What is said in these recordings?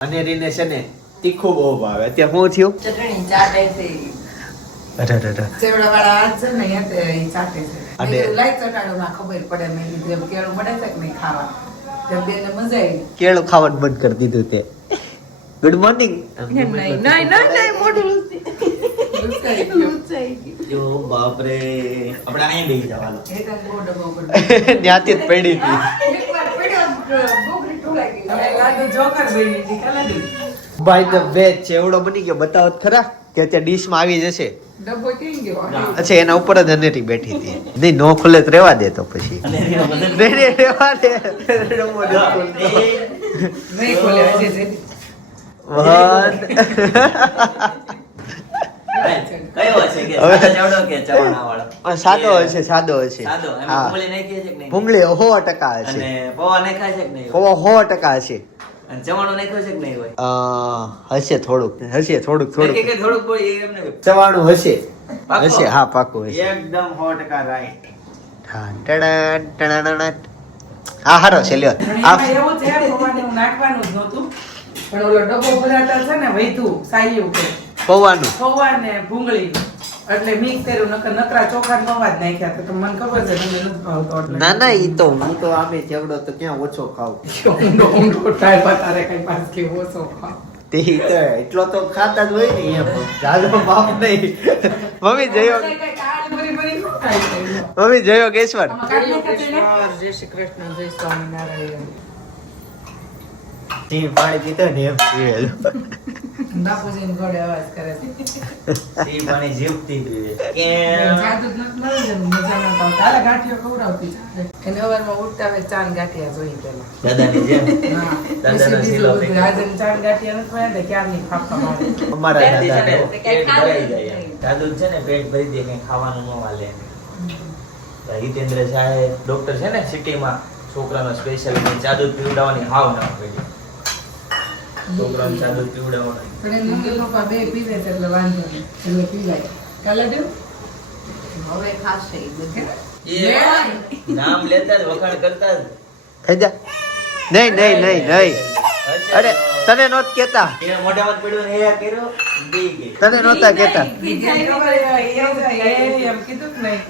અને રીને છે ને તીખું બહુ ભાવે. અત્યારે શું થયું? ચટણી ચાટે છે. અરે અરે અરે. સેવડા વાળા છે ને ચાટે છે. અને- ખબર પડે. મેં એમ કેળું મળે છે કે નહીં ખાવા? મજા આવી. કેળું ખાવાનું બંધ કરી દીધું તે. ગુડ મોર્નિંગ નહીં નહીં મોઢું. ત્યાંથી જ પડી હતી ભાઈ તો બે ચેવડો બની ગયો. બતાવો ખરા કે અત્યારે ડીશમાં આવી જશે? અચ્છા એના ઉપર જ અનેરી બેઠી હતી. નહીં નો ખુલે તો રેવા દે તો પછી. રેવા દે. વન. કયો હશે કે સાદો કે ચવાણા વાળો? સાદો હશે સાદો હશે. સાદો હા. ભૂંગળી નાખીએ છે કે નહીં? ભૂંગળી સો ટકા હશે. અને પૌવા નાખ્યા છે કે નહીં? પૌવા સો ટકા હશે. અને ચવાણું નાખ્યું છે કે નહીં હોય? હશે થોડુંક હશે થોડુંક થોડુંક. થોડુંક એ એમને ચવાણું હશે? હશે હા પાકું હશે. એકદમ સો ટકા રાઈટ હા ટડા ટડાડાડા. હા હારો છે લ્યો પણ આ એવું છે, નાખવાનું જ નહોતું. પણ ઓલો ડબ્બો ભરાતા છે ને વૈધું સાયું કે. પૌવાનું. પૌવા ને ભૂંગળી એટલે મિક્સ કર્યું નકર નકરા ચોખા ને પૌવા જ નાખ્યા તો મને ખબર છે તમને નથી ભાવતો એટલે. ના ના ઈ તો હું તો આમે જેવડો તો ક્યાં ઓછો ખાવ? ઊંડો ઊંડો ટાઈપ તારે કઈ પાસ કે ઓછો ખાવ. તે તો એટલો તો ખાતા જ હોય ને એમ જાજો બાપ નહીં. મમ્મી જયો. મમ્મી જયો? જય શ્રી કૃષ્ણ જય સ્વામિનારાયણ. પાણી પીતો ને એમ પીવે બાપુજીને ગોળે અવાજ કરે છે. સિંહ પાણી જીવતી કે જાદુ જ નથી મળે મજા ના આવતા. હાલે ગાંઠિયો ખવડાવતી એને સવારમાં ઉઠતા હોય ચાર ગાંઠિયા જોઈ પેલા. દાદાની જેમ? હા. દાદાનો પછી શીલો બીજું બધું. આજે ચાર ગાંઠિયા નથી મળ્યા ક્યારની ફાફા મારે? અમારા ત્યાંથી છે ને દાદા પેટ ભરાઈ જાય દાદુ છે ને પેટ ભરી દે કઈ ખાવાનું ન વાલે હિતેન્દ્ર શાહે ડોક્ટર છે ને સિટીમાં છોકરાનો સ્પેશિયલ ચાદુ પીવડાવવાની હાવ ના પડી. છોકરાને ચાદુ પીવડાવવાના પણ મમ્મી પપ્પા બે પીવે છે એટલે વાંધો નહીં. એટલે પીવાય. કાલે દેવ હવે ખાશે બધું. એ નામ લેતા જ વખાણ કરતા જ. થઈ જા. નહીં નહીં નહીં નહીં. અરે તને નોત કેતા. એ મોઢામાં પડ્યો પડ્યું ને એ કર્યો બી ગઈ. તને નોતા કેતા. એમ કીધું કે નહીં.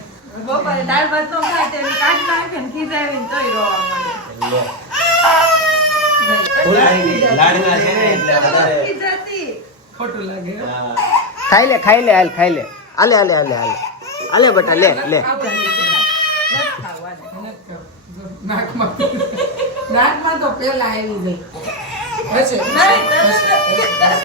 બપોરે દાળ ભાત નો ખાય તે કાટ નાખે ને ખીજાવીને તોય રોવા માંડે. ખાઈ લે ખાઈ લે હાલ ખાઈ લે. આલે આલે આલે આલે આલે બટા લે લે.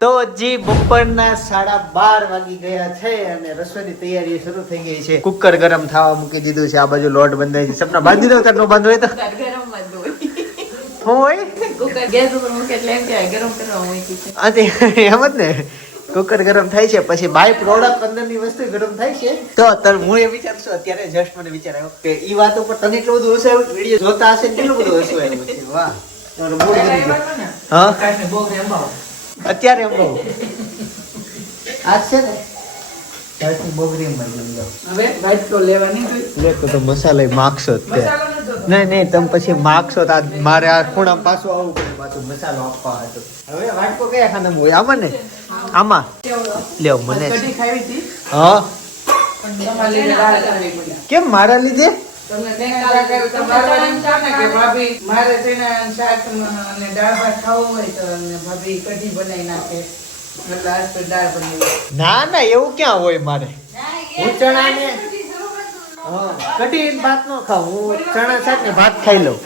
જો, તો હજી બપોરના સાડા બાર વાગી ગયા છે અને રસોઈની તૈયારી શરૂ થઈ ગઈ છે. કુકર ગરમ થવા મૂકી દીધું છે. આ બાજુ લોટ બંધાય છે. સપના બાંધી દો તાર નો બાંધવો હોય તો. ગરમ જ હોય. કુકર ગેસ ઉપર મૂકે એટલે એમ કહેવાય ગરમ કરવા મૂકી છે. આ એમ જ ને કુકર ગરમ થાય છે પછી બાય પ્રોડક્ટ અંદરની વસ્તુ ગરમ થાય છે તો તર હું એ વિચારું છું અત્યારે જસ્ટ મને વિચાર આવ્યો કે એ વાત ઉપર તને એટલું બધું હશે વીડિયો જોતા હશે કેટલું બધું હશે આવ્યું છે વાહ ગયો. હા કાંઈને બહુ અત્યારે એમ બહુ આજ છે ને હવે વાટકો લેવાની જોઈ. લે તો તો મસાલા માગશો અત્યારે. નહીં નહીં તમે પછી માગશો તો મારે આ ખૂણા પાછું આવવું પડે પાછું મસાલો આપવા હતો હવે વાટકો કયા ખાનામાં હોય આમાં ને? આમાં? લ્યો મને કઢી ખાવી હતી. હા. કેમ મારા લીધે? ને કે ભાભી મારે છે ને શાક અને દાળ ભાત ખાવું હોય તો અને કઢી બનાવી નાખે. એટલે આજ તો દાળ બનાવી ના ના એવું ક્યાં હોય મારે? હું ચણા ને કઢી ભાત નો ખાઉં હું ચણા શાક ને ભાત ખાઈ લઉં.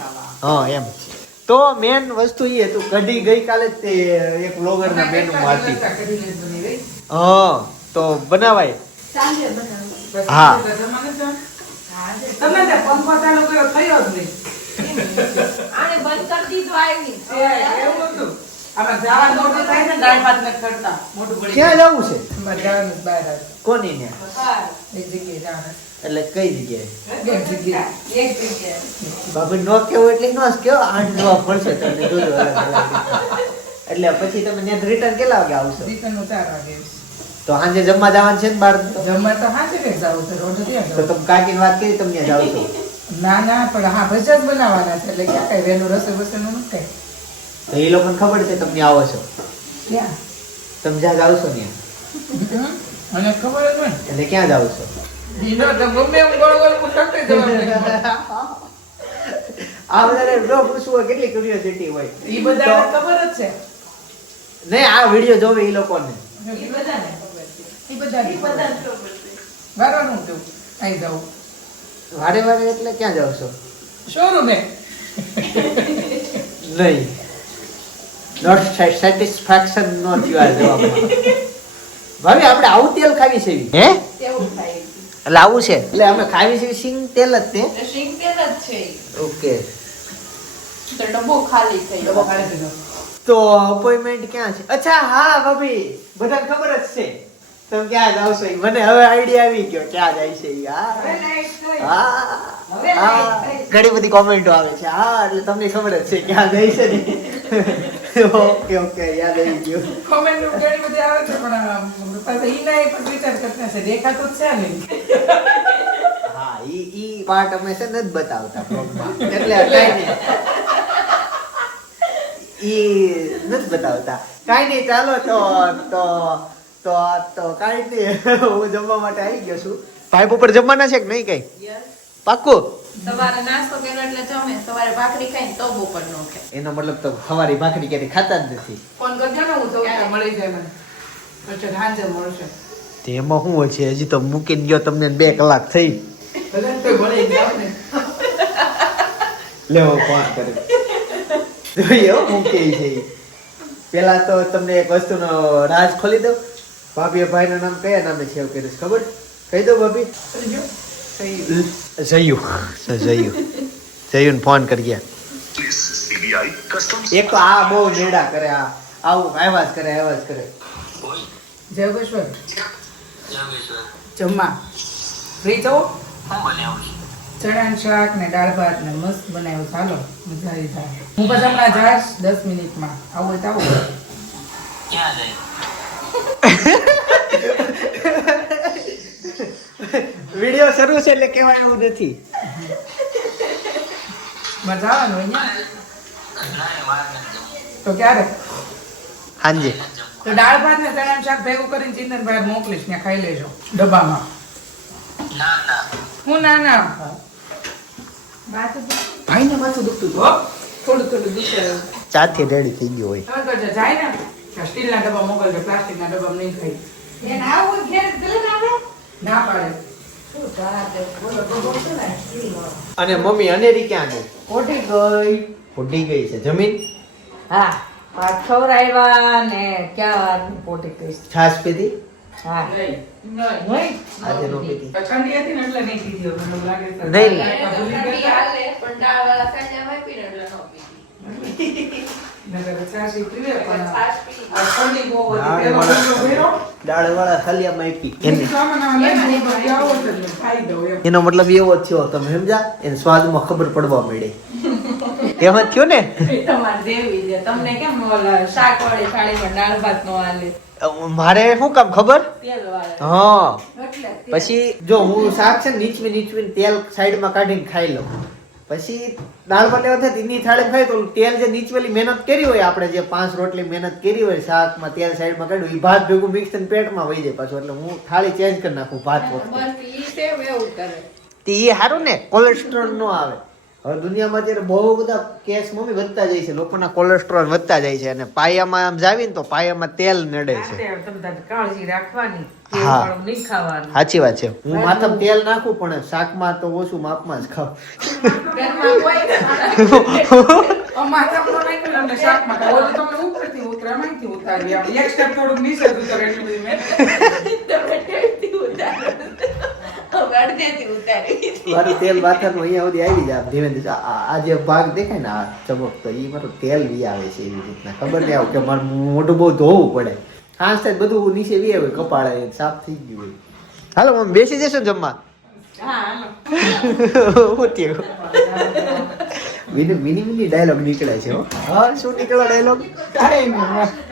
હા એમ. તો મેન વસ્તુ એ હતું કઢી ગઈકાલે જ તે એક બ્લોગર ના મેનુ માં હતી. હા તો બનાવાય. હા. તો. તમે પંખો ચાલુ કર્યો થયો જ નહીં. બંધ કરી દીધું આવી. એવું હતું. ક્યાં જવું છે. કોની ને એટલે કઈ જગ્યાએ. બાબી નો કેવું એટલે નો કેવો આઠ જવા પડશે તમને જોજો. એટલે પછી તમે ત્યાં રિટર્ન કેટલા વાગે આવશો? રિટર્ન ચાર વાગે તો સાંજે જમવા જવાનું છે ને બાર? જમવા તો સાંજે કઈ જવું છે રોજ ત્યાં તો તમે કાકીની વાત કરી તમે ત્યાં જાવ છો? ના ના પણ હા ભજન બનાવવાના છે એટલે ક્યાં કઈ વહેલું રસોઈ બસોઈનું નથી કઈ. તો એ લોકોને ખબર છે તમને આવો છો? ક્યાં? તમે જ્યાં જાવ છો ને મને ખબર જ હોય એટલે ક્યાં જાવ છો? ઈનો તો ગમે એમ ગોળ ગોળ જો પૂછવું હોય કેટલી ક્યુરિયોસિટી હોય. એ બધાને ખબર જ છે. નહીં આ વીડિયો જોવે એ લોકોને. ઈ બધાને ખબર છે. ઈ બધાને ખબર છે. વારવાનું તું અહીં જાઉં વારે વારે એટલે ક્યાં જાવ છો? શોરૂમે નહીં. નોટ સેટિસ્ફેક્શન નો થયો આ જવાબમાં ભાભી આપણે આવું તેલ ખાવી છે હે? તેવું થાય એટલે આવું છે? એટલે અમે ખાવી છે સિંગ તેલ જ તે. સિંગ તેલ જ છે ઓકે. તો ડબ્બો ખાલી થઈ ડબ્બો ખાલી થઈ તો અપોઇન્ટમેન્ટ ક્યાં છે? અચ્છા હા ભાભી બધાને ખબર જ છે. તમે ક્યાં જાવ છો. મને હવે આઈડિયા આવી ગયો ક્યાં જાય છે ઈ. હા. હા. હા. ઘણી બધી કોમેન્ટો આવે છે. હા એટલે તમને ખબર જ છે ક્યાં જાય છે ને ઓકે ઓકે યાદ આવી ગયું કોમેન્ટ ઘણી બધી આવે છે પણ પાછા ઈના એ પણ વિચાર કરતા છે દેખાતું જ છે ને હા ઈ ઈ પાર્ટ અમે છે નથી બતાવતા vlogમાં. એટલે કાંઈ નહીં ઈ નથી બતાવતા કાંઈ નહીં ચાલો તો તો તો તો કાઈ નહીં હું જમવા માટે આવી ગયો છું પાઇપ ઉપર જમવાના છે કે નહીં કઈ પાક્કું સવારે નાસ્તો કર્યો એટલે જમે સવારે ભાખરી ખાઈને તો બપોર નો ખાય. એનો મતલબ તો સવારી ભાખરી ક્યારે ખાતા જ નથી. ફોન કરજો ને હું જઉં મળી જાય મને. પછી સાંજે મળશે. તે શું હોય છે? હજી તો મૂકીને ગયો તમને બે કલાક થઈ. લેવો ફોન કરે. જોઈએ મૂકે છે પેલા તો તમને એક વસ્તુનો રાજ ખોલી દઉં. ભાભીએ ભાઈનું નામ કયા નામે સેવ કર્યું છે ખબર? કહી દો ભાભી. થઈ જયુ ને ફોન કરી ગયા એક તો આ બહુ નેડા કરે આ આવું આવ્યા જ કરે આવ્યા જ કરે જય જમવા ફ્રી છો? ચણા શાક ને દાળ ભાત ને મસ્ત બનાવ્યો. ચાલો મજા આવી જાય. હું પછી હમણાં જાશ દસ મિનિટમાં. આવું હોય તો આવું. વીડિયો શરૂ છે એટલે કહેવાય એવું નથી. મજા આવે તો ક્યારે? હાંજી. તો દાળ ભાત ને ચણા શાક ભેગું કરીને ચિંતનભાઈ મોકલીશ ને ખાઈ લેજો ડબ્બામાં. હું ના ના. ભાઈને માથું દુખતું હો. થોડું થોડું દુખે. ચાથી રેડી થઈ ગયો હોય. જાય ને. સ્ટીલના ડબ્બા મોકલજો પ્લાસ્ટિકના ડબ્બા નહીં ખાઈ. એને આવું ઘેર ગલે ના ના પાડે. અને મમ્મી અનેરી ક્યાં ગઈ? ઓઢી ગઈ. ફૂટી ગઈ છે. જમીન? હા ભાત ખવડાવ્યા ને ક્યાં પોટી ગઈ. છાશ પીધી? હા. નહીં. નહીં. આજે નો પીધી. ઠંડી હતી ને એટલે નહીં પીધી લાગે. નહીં. એનો મતલબ એવો જ થયો તમે સમજા એને સ્વાદમાં ખબર પડવા માંડી. એમ જ થયો ને? તમારે દેવી છે. તમને કેમ શાક વાળી થાળીમાં દાળ ભાત નો આલે મારે શું કામ ખબર? હા. પછી જો હું શાક છે ને નીચવી નીચવીને તેલ સાઈડમાં કાઢીને ખાઈ લઉં. પછી દાળ પર લેવા થાય એની થાળી ખાય તો તેલ જે નીચવેલી મહેનત કરી હોય આપણે જે પાંચ રોટલી મહેનત કરી હોય શાકમાં તેલ સાઈડમાં કાઢ્યું એ ભાત ભેગું મિક્સ થઈને પેટમાં વહી જાય પાછું. એટલે હું થાળી ચેન્જ કરી નાખું ભાત વખતે. બસ ઈ સેવ એવું કરે. તે એ સારું ને કોલેસ્ટ્રોલ નો આવે. હવે દુનિયામાં અત્યારે બહુ બધા કેસ મમ્મી વધતા જાય છે લોકોના કોલેસ્ટ્રોલ વધતા જાય છે અને પાયામાં આમ જાવી ને તો પાયામાં તેલ નડે છે. કાળજી રાખવાની. હા. નહીં ખાવાનું. સાચી વાત છે. હું માથામાં તેલ નાખું પણ શાકમાં તો ઓછું માપમાં જ ખાઉં. મારું તેલ માથાનું અહીંયા સુધી આવી જાય. ધીમે આ જે ભાગ દેખાય ને આ ચમકતો એ મારું તેલ બી આવે છે એવી રીતના. ખબર નહીં આવે કે મારું મોઢું બહુ ધોવું પડે. ખાસ થાય બધું નીચે વી આવે કપાળે સાફ થઈ ગયું હોય. હાલો મમ્મી બેસી જશો જમવા? મિની મિની ડાયલોગ નીકળે છે હો. હા શું નીકળ્યો ડાયલોગ? કાંઈ નહીં.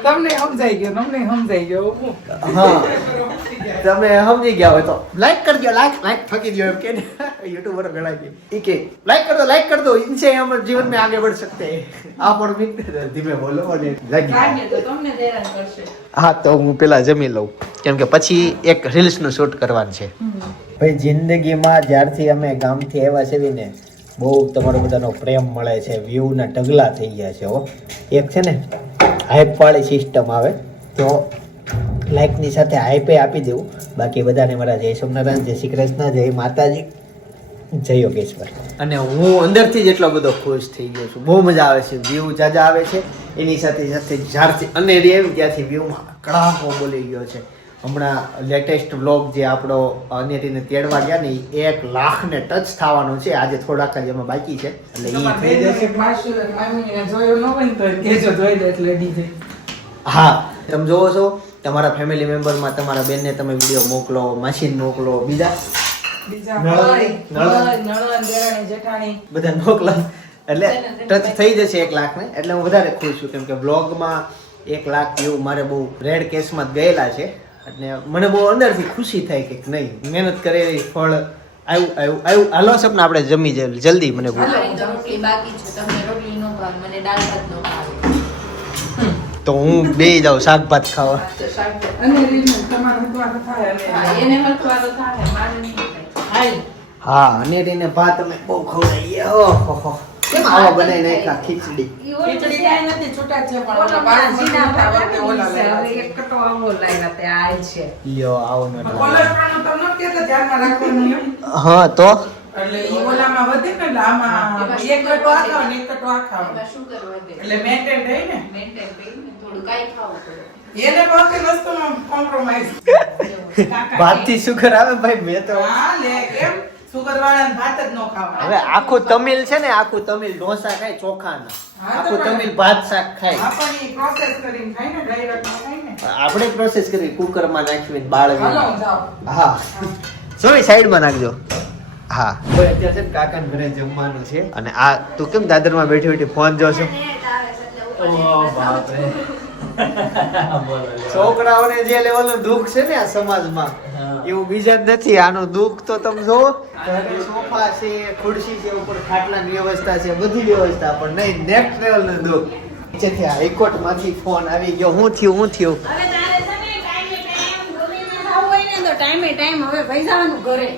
તમને સમજાઈ ગયો તમને સમજાઈ ગયો હું હા તમે સમજી ગયા હોય તો લાઈક કરજો લાઈક લાઈક ઠકી દો એમ કે યુટ્યુબર ઘણા કે ઈ કે લાઈક कर दो लाइक कर दो इनसे हम जीवन में आगे बढ़ सकते हैं आप और मित्र धीमे बोलो અને લાગી લાગે તો તમને જ હેરાન કરશે હા તો હું પેલા જમી લઉં કેમ કે પછી એક રીલ્સ નું શૂટ કરવાનું છે ભાઈ જિંદગીમાં જ્યારથી અમે ગામથી આવ્યા છે ને બહુ તમારો બધાનો પ્રેમ મળે છે વ્યૂના ઢગલા થઈ ગયા છે હો એક છે ને હાઈપ વાળી સિસ્ટમ આવે, તો લાઈકની સાથે હાઈપે આપી દેવું. બાકી બધાને મારા જય સોમનારાયણ, જય શ્રી કૃષ્ણ, જય માતાજી, જય યોગેશ્વર. અને હું અંદરથી જ એટલો બધો ખુશ થઈ ગયો છું. બહુ મજા આવે છે વ્યૂ જાજા આવે છે. એની સાથે સાથે જ્યારથી અને રેવ ત્યાંથી વ્યૂમાં કડાકો બોલી ગયો છે. હમણાં લેટેસ્ટ વ્લોગ જે આપણો અનેટીને તેડવા ગયા ને એક લાખ ને ટચ થવાનો છે. આજે થોડાક જ એમાં બાકી છે. એટલે હા તમે જોવો છો તમારા ફેમિલી મેમ્બરમાં તમારા બેનને તમે વીડિયો મોકલો મશીન મોકલો બીજા. બધા મોકલો. એટલે ટચ થઈ જશે એક લાખ ને એટલે હું વધારે ખુશ છું કેમ કે બ્લોગમાં એક લાખ વ્યૂ મારે બહુ રેડ કેસમાં જ ગયેલા છે. એટલે મને બહુ અંદરથી ખુશી થાય કે નહીં મહેનત કરેલી ફળ. આવ્યું આવ્યું આવ્યું હાલો સપના આપણે જમી જાય જલ્દી મને તો હું બે જાઉં શાક ભાત ખાવા. અને અને. હા અને ભાત અમે બહુ ખવડાવીએ. ઓહો કેમ આવા બનાવી નાખ્યા ખીચડી તો ખીચડી કાંઈ નથી, છૂટા છે, પણ ઓલો મારા બાજુ ભાવે ઓલા છે. હવે એક કટો આવો લાવ્યા તે આ છે લ્યો આવો ને કોલેસ્ટ્રોલનું તો નથી કહેતા, ધ્યાનમાં રાખવાનું હા તો એટલે ઈ ઓલામાં વધે ને આમાં એક કટો આ ખાવ ને એક કટો આ ખાવ. શું કરવા દે એટલે મેન્ટેન રહે ને. મેન્ટેન કરીને થોડું કાઈ ખાવું પડે એને વખતે વસ્તુમાં. ભાતથી સુગર આવે ભાઈ મેં તો હા, લે, કેમ? Sugar વાળાને ભાત જ ન ખાવા. હવે આખું તમિલ છે ને આખું તમિલ ઢોસા ખાય ચોખા ના આખું તમિલ ભાત શાક ખાય. આપણે પ્રોસેસ કરી કુકરમાં નાખવી બાળવી હાલો, હા સોરી સાઈડમાં નાખજો. હા. અત્યારે છે ને કાકાને ઘરે જમવાનું છે. અને આ તું કેમ દાદરમાં બેઠી બેઠી ફોન જોશો? છોકરાઓને જે લેવલનું દુઃખ છે ને આ સમાજમાં એવું બીજા જ નથી. આનું દુઃખ તો તમે જોવો સોફા છે ખુરશી છે ઉપર ખાટલાની વ્યવસ્થા છે બધી વ્યવસ્થા પણ નહીં નેક્સ્ટ લેવલનું દુઃખ. નીચેથી હાઈકોર્ટમાંથી ફોન આવી ગયો. હું થયું હું થયું? ટાઈમે ટાઈમ હવે ભાઈ જવાનું ઘરે.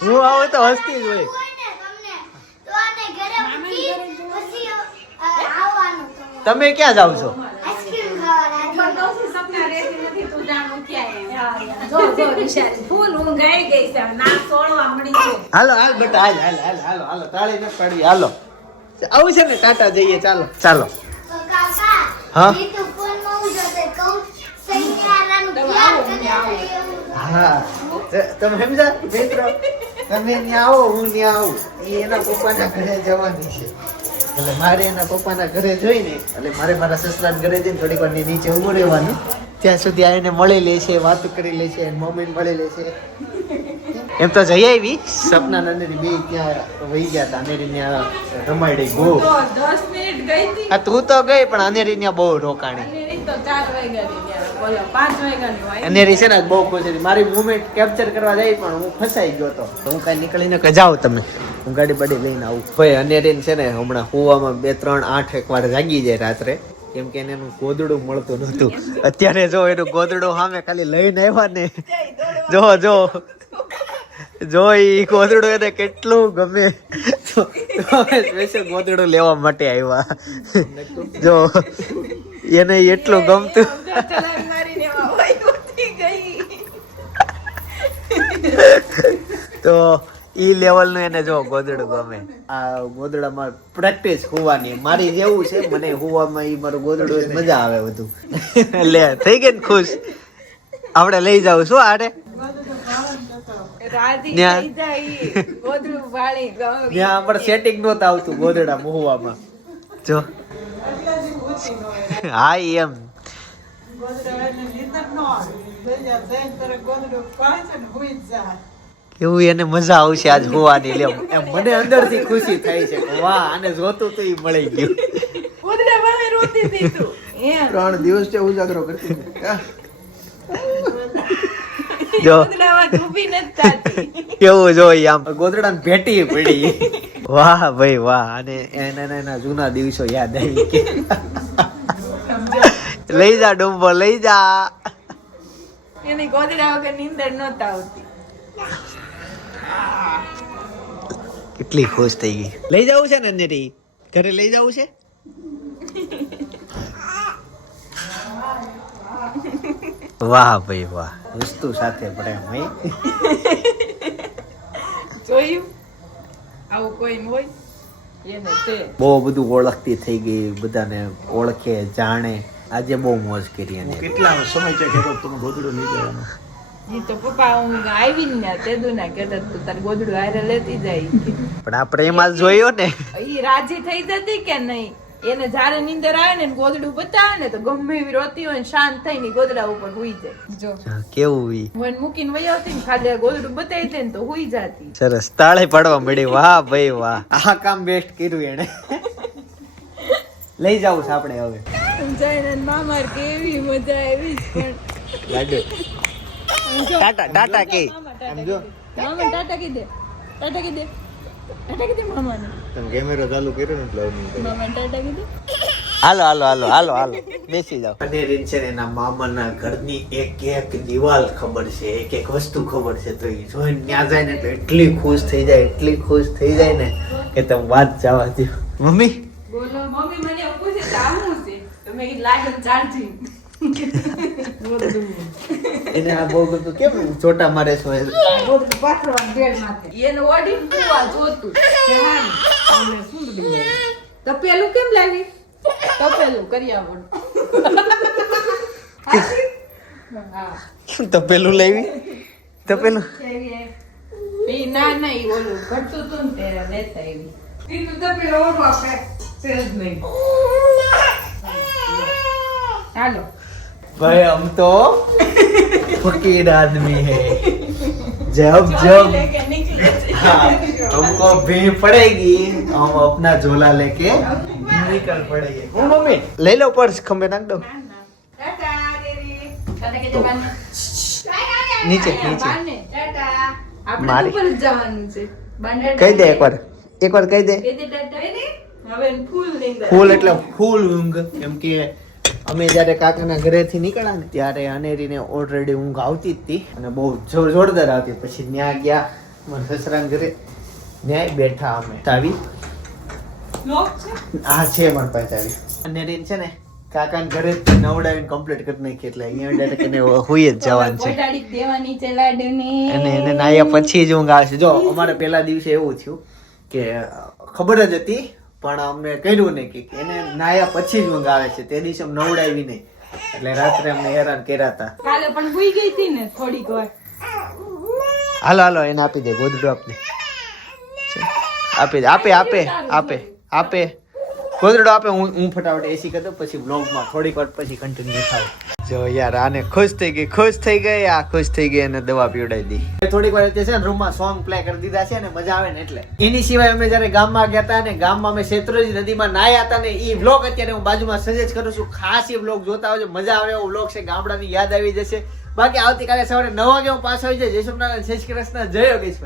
હું આવું તો હસતી જ હોય હોય ને તમને તો આને ઘરે મૂકી પછી અ, આવવાનું તમારે. તમે ક્યાં જાવ છો આઈસ્ક્રીમ ખાવા રાજી સપના રહેતી નથી તું જાણ ઉઠ્યા જો જો બિચારી ફૂલ ઊંઘ આવી ગઈ છે નાક ક્યાં જાવ છો? હાલો, હાલ બેટા, હાલ હાલ હાલ, હાલો હાલો ન પાડવી, હાલો. આવું છે ને, ટાટા જઈએ, ચાલો ચાલો. હા? હું. તમે સમજા મિત્રો, તમે ત્યાં આવો, હું ત્યાં આવું. એના પપ્પાના ઘરે જવાની છે. એટલે મારે એના પપ્પાના ઘરે જોઈને એટલે મારે મારા સસરાના ઘરે જઈને થોડીક વાર નીચે ઊભું રહેવાનું. ત્યાં સુધી આ એને મળી લે છે વાત કરી લે છે મમ્મીને મળી લે છે. એમ તો જઈ આવી. સપના નંદરી બે ત્યાં વહી ગયા હતા. અનેરી ત્યાં રમાડી બહુ આ તું તો ગઈ પણ અનેરી ત્યાં બહુ રોકાણી. અનેરી છે ને બહુ ખુશ હતી. મારી મુમેન્ટ કેપ્ચર કરવા જાય પણ હું ફસાઈ ગયો હતો તો હું કાંઈ નીકળીને કે જાઓ તમે. હું ગાડી બાડી લઈને આવું. ભાઈ, અનેરીને છે ને, હમણાં હુવામાં બે, ત્રણ, આઠ એક વાર જાગી જાય રાત્રે. કેમ કે એને એનું ગોદડું મળતું નહોતું. અત્યારે જો એનું ગોદડું સામે ખાલી લઈને આવ્યા ને, જો જો. જો ઈ ગોદડું એને કેટલું ગમે. સ્પેશિયલ ગોદડું લેવા માટે આવ્યા. જો, એને એટલું ગમતું. તો ઈ લેવલનું એને જો ગોદડું ગમે. આ ગોદડામાં પ્રેક્ટિસ હોવાની. મારી જેવું છે મને હોવામાં ઈ મારું ગોદડું મજા આવે બધું. લે, થઈ ગઈ ને ખુશ? આપણે લઈ જાવ શું આડે. સેટિંગ નહોતું આવતું ગોદડા મહુવામાં જો. હા એમ. એવું એને મજા આવશે આજ હોવાની લે એમ મને અંદરથી ખુશી થાય છે વાહ આને જોતું તો મળી ગયું. ગોદડા વાળી રોતી હતી તું. ત્રણ દિવસ છે ઉજાગરો કરતી જો. કેવું જોઈ આમ. ગોદડા ભેટી પડી. વાહ ભાઈ વાહ અને એના એના જૂના દિવસો યાદ આવી કે લઈ જા ડુંબો લઈ જા. એની ગોદડા વગર નીંદર નહોતા આવતી. કેટલી ખુશ થઈ ગઈ. લઈ જવું છે ને અંજરી ઘરે લઈ જવું છે? વાહ ભાઈ વાહ. વસ્તુ સાથે પ્રેમ હે? જોયું? આવું કોઈ હોય. બહુ બધું ઓળખતી થઈ ગઈ બધાને ઓળખે જાણે. આજે બહુ મોજ કરી એને. કેટલા સમય છે કે તમે ગોદડું નહીં જવાનું ઈ તો પપ્પા હું આવી ને તેદુ ના કહેતા તું તાર ગોદડું હારે લેતી જાય. પણ આ પ્રેમ જોયો ને. એ રાજી થઈ જતી કે નહીં? એને જ્યારે નીંદર આવે ને ગોદડું બતાવે ને તો ગમે એવી રોતી હોય ને શાંત થઈને ગોદડા ઉપર હુઈ જાય. જો. કેવું ઈ? હું મૂકીને વહી આવતી ને ખાલી ગોદડું બતાવી દે ને તો હુઈ જાતી. સરસ તાળે પડવા મળી વાહ ભાઈ વાહ. આ કામ બેસ્ટ કર્યું એને લઈ જાવું છે આપણે હવે. જઈને મામાર કેવી મજા આવી પણ. લાડુ ટાટા ટાટા કે. સમજો? મામા ટાટા કી દે. ટાટા કી દે. ટાટા કી દે મામાને. તમે કેમેરો ચાલુ કર્યો ને એટલે મામા ટાટા કી દે. હાલો હાલો હાલો હાલો હાલો. બેસી જાઓ. અને રીન છે ને એના મામાના ઘરની એક એક દિવાલ ખબર છે એક એક વસ્તુ ખબર છે. તો એ જોઈને ત્યાં જાય ને તો એટલી ખુશ થઈ જાય એટલી ખુશ થઈ જાય ને કે તમે વાત જવા દો. મમ્મી? બોલો મમ્મી મને પૂછે કે આ છે. તમે લાગે ચાર્જિંગ એને આ બહુ બધું કેમ ચોટા મારે છો? એ? એને ઓડી કુવા જોતું કે હા તો પેલું કેમ લાવી? તો પેલું કરી આવડ હા તો પેલું લેવી? તો પેલું ના ના એ ઓલું ઘટતું તું ને ત્યારે લેતા એવી ઈ તો તો પેલો છે નહીં હાલો. भाई हम तो फकीर आदमी है जब जब લેકે નીકળે છે हाँ, हमको भीड़ पड़ेगी हम अपना झोला लेके निकल पड़ेंगे હું મમ્મી લઈ લો પર્સ ખંભે નાખ દો ટાટા દેવી ટાટા કે જવાને નીચે નીચે બાને ટાટા આપણે મારી- ઉપર જ જવાનું છે બાને કહી દે એકવાર એકવાર કહી દે કહી દે ટાટા કહી દે હવે ફૂલ નીંદર ફૂલ એટલે ફૂલ ઊંઘ એમ કે અમે જ્યારે કાકાના ઘરેથી નીકળ્યા ને ત્યારે અનેરીને ઓલરેડી ઊંઘ આવતી જ હતી અને બહુ જોર જોરદાર આવતી. પછી ત્યાં ગયા મારા સસરાના ઘરે. ન્યાય બેઠા અમે. ચાવી હા છે? આ છે મારી પાસે ચાવી અનેરીને છે ને કાકાના ઘરે નવડાવીને કમ્પ્લીટ કરી નાખી. એટલે અહીંયા ડાયરેક્ટ એને હોય જ જવાનું છે. અને એને નાયા પછી જ ઊંઘ આવશે. જો અમારે પહેલા દિવસે એવું થયું કે ખબર જ હતી પણ અમે કર્યું નહીં કે એને નાયા પછી જ ઊંઘ આવે છે. તે દિવસે નવડાવી નહીં. એટલે રાત્રે અમને હેરાન કર્યા હતા. કાલે પણ હુઈ ગઈ હતી ને થોડીક વાર. હાલો હાલો એને આપી દે ગોદડું આપી દે આપી દે આપે આપે આપે આપે. ગોદડો આપે હું હું ફટાફટ એસી કરતો પછી બ્લોગમાં થોડીક વાર પછી કન્ટિન્યુ થાવ જો યાર, આને ખુશ થઈ ગઈ, ખુશ થઈ ગઈ, આ ખુશ થઈ ગઈ અને દવા પીવડાવી દી. થોડીક વાર છે ને રૂમમાં સોંગ પ્લે કરી દીધા છે ને, મજા આવે ને એટલે. એની સિવાય અમે જ્યારે ગામમાં ગયા હતા ને, ગામમાં અમે શેત્રુંજી નદીમાં નાયા હતા ને એ વ્લોગ અત્યારે હું બાજુમાં સજેસ્ટ કરું છું, ખાસ એ વ્લોગ જોતા આવજો, મજા આવે એવો વ્લોગ છે, ગામડાની યાદ આવી જશે. બાકી આવતીકાલે સવારે નવ વાગે હું પાછો આવી જાય જય સોમનારાયણ જય શ્રી કૃષ્ણ, જય યોગેશભાઈ